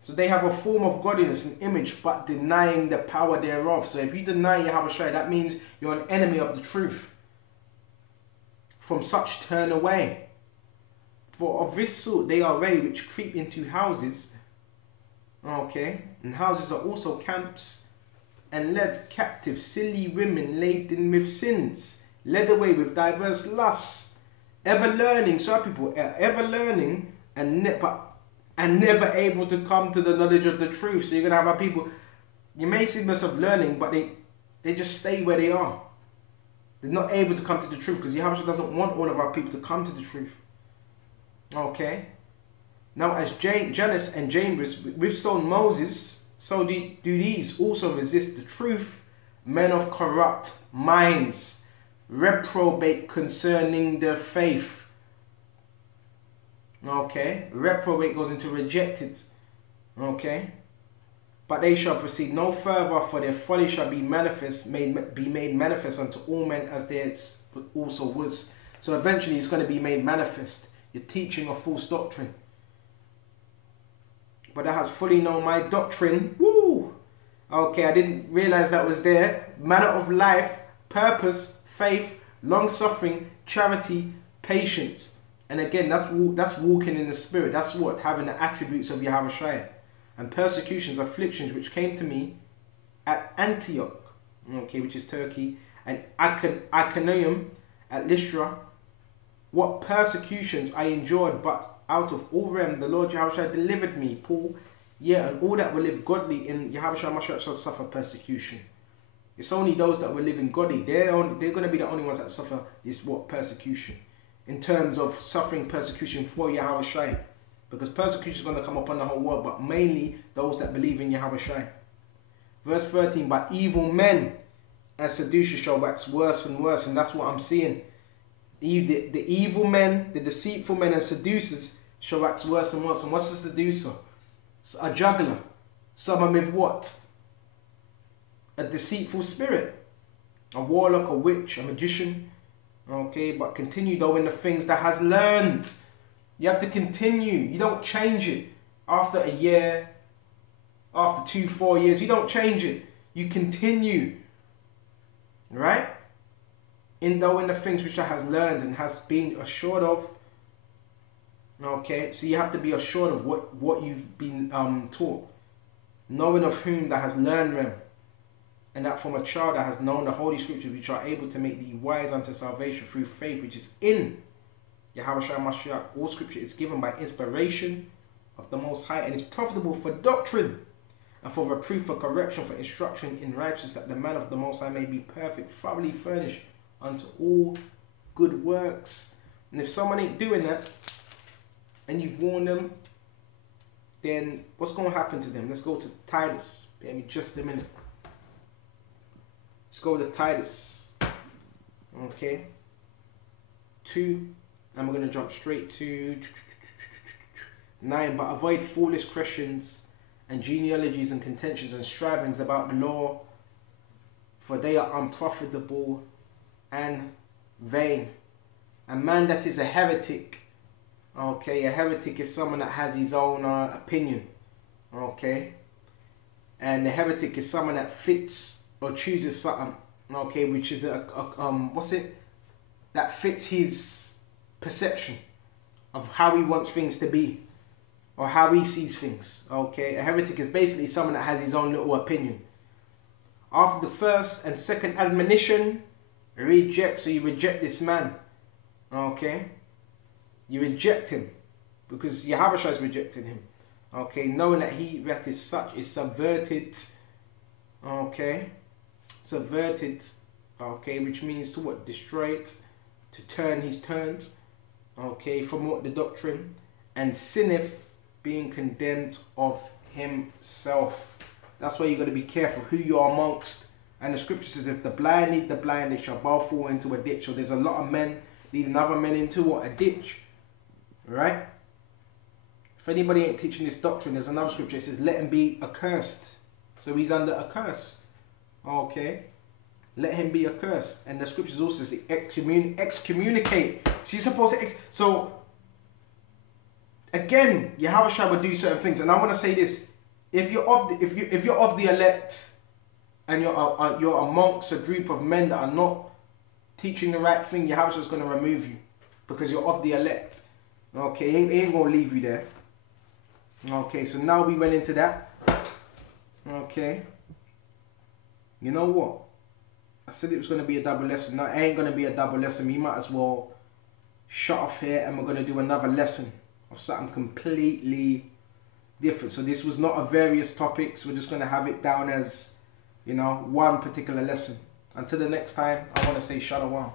So they have a form of godliness, an image, but denying the power thereof. So if you deny Yahweh Shai, that means you're an enemy of the truth. From such turn away. For of this sort they are they which creep into houses. Okay. And houses are also camps. And led captive silly women laden with sins. Led away with diverse lusts. Ever learning. So people are ever learning and never able to come to the knowledge of the truth. So you're going to have people, you may see themselves learning, but they just stay where they are. They're not able to come to the truth because Yahweh doesn't want all of our people to come to the truth. Okay. Now as Jannes and Jambres withstood Moses, so do these also resist the truth. Men of corrupt minds, reprobate concerning their faith. Okay, reprobate goes into rejected. Okay, but they shall proceed no further, for their folly shall be made manifest unto all men, as theirs also was. So eventually it's going to be made manifest. You're teaching a false doctrine. But that has fully known my doctrine. Woo! Okay, I didn't realize that was there. Manner of life, purpose, faith, long suffering, charity, patience. And again, that's walking in the spirit. That's what having the attributes of Yahweh Shai. And persecutions, afflictions, which came to me at Antioch, okay, which is Turkey, and Iconium at Lystra. What persecutions I endured, but out of all them the Lord Yahweh Shai delivered me. Paul, yeah, and all that will live godly in Yahweh Shai Mashiach shall suffer persecution. It's only those that will live in godly. They're going to be the only ones that suffer this persecution. In terms of suffering persecution for Yahweh Shai. Because persecution is going to come upon the whole world, but mainly those that believe in Yahweh Shai. Verse 13, but evil men and seducers shall wax worse and worse. And that's what I'm seeing. The evil men, the deceitful men and seducers shall wax worse and worse. And what's a seducer? It's a juggler. Someone with what? A deceitful spirit. A warlock, a witch, a magician. Okay, but continue though in the things that has learned. You have to continue. You don't change it after a year, after 2-4 years. You don't change it. You continue. Right? In the things which that has learned and has been assured of. Okay, so you have to be assured of what you've been taught. Knowing of whom that has learned them. And that from a child that has known the Holy Scriptures, which are able to make thee wise unto salvation through faith, which is in Yahweh Shai Mashiach. All Scripture is given by inspiration of the Most High, and is profitable for doctrine, and for reproof, for correction, for instruction in righteousness, that the man of the Most High may be perfect, thoroughly furnished unto all good works. And if someone ain't doing that, and you've warned them, then what's going to happen to them? Let's go to Titus. Give me just a minute. Let's go to Titus. Okay. 2. And we're going to jump straight to 9. But avoid foolish questions and genealogies and contentions and strivings about the law, for they are unprofitable and vain. A man that is a heretic. Okay, a heretic is someone that has his own opinion. Okay. And the heretic is someone that fits or chooses something, okay, which is that fits his perception of how he wants things to be, or how he sees things. Okay, a heretic is basically someone that has his own little opinion. After the first and second admonition, reject. So you reject this man. Okay, you reject him because Yahweh is rejecting him. Okay, knowing that he that is such is subverted. Okay. Subverted, okay, which means to what? Destroy it, to turn his turns, okay, from what? The doctrine, and sinneth, being condemned of himself. That's why you got to be careful who you are amongst. And the scripture says, if the blind lead the blind, they shall both fall into a ditch. So there's a lot of men leading other men into what? A ditch, right? If anybody ain't teaching this doctrine, there's another scripture. It says, let him be accursed. So he's under a curse. Okay, let him be accursed. And the scriptures also say excommunicate. So you're supposed to so again, Yahushua would do certain things, and I want to say this: if you're of the elect, and you're amongst a group of men that are not teaching the right thing, Yahushua's going to remove you because you're of the elect. Okay, he ain't going to leave you there. Okay, so now we went into that. Okay. You know what? I said it was going to be a double lesson. No, it ain't going to be a double lesson. We might as well shut off here and we're going to do another lesson of something completely different. So this was not a various topics. We're just going to have it down as, you know, one particular lesson. Until the next time, I want to say shalom.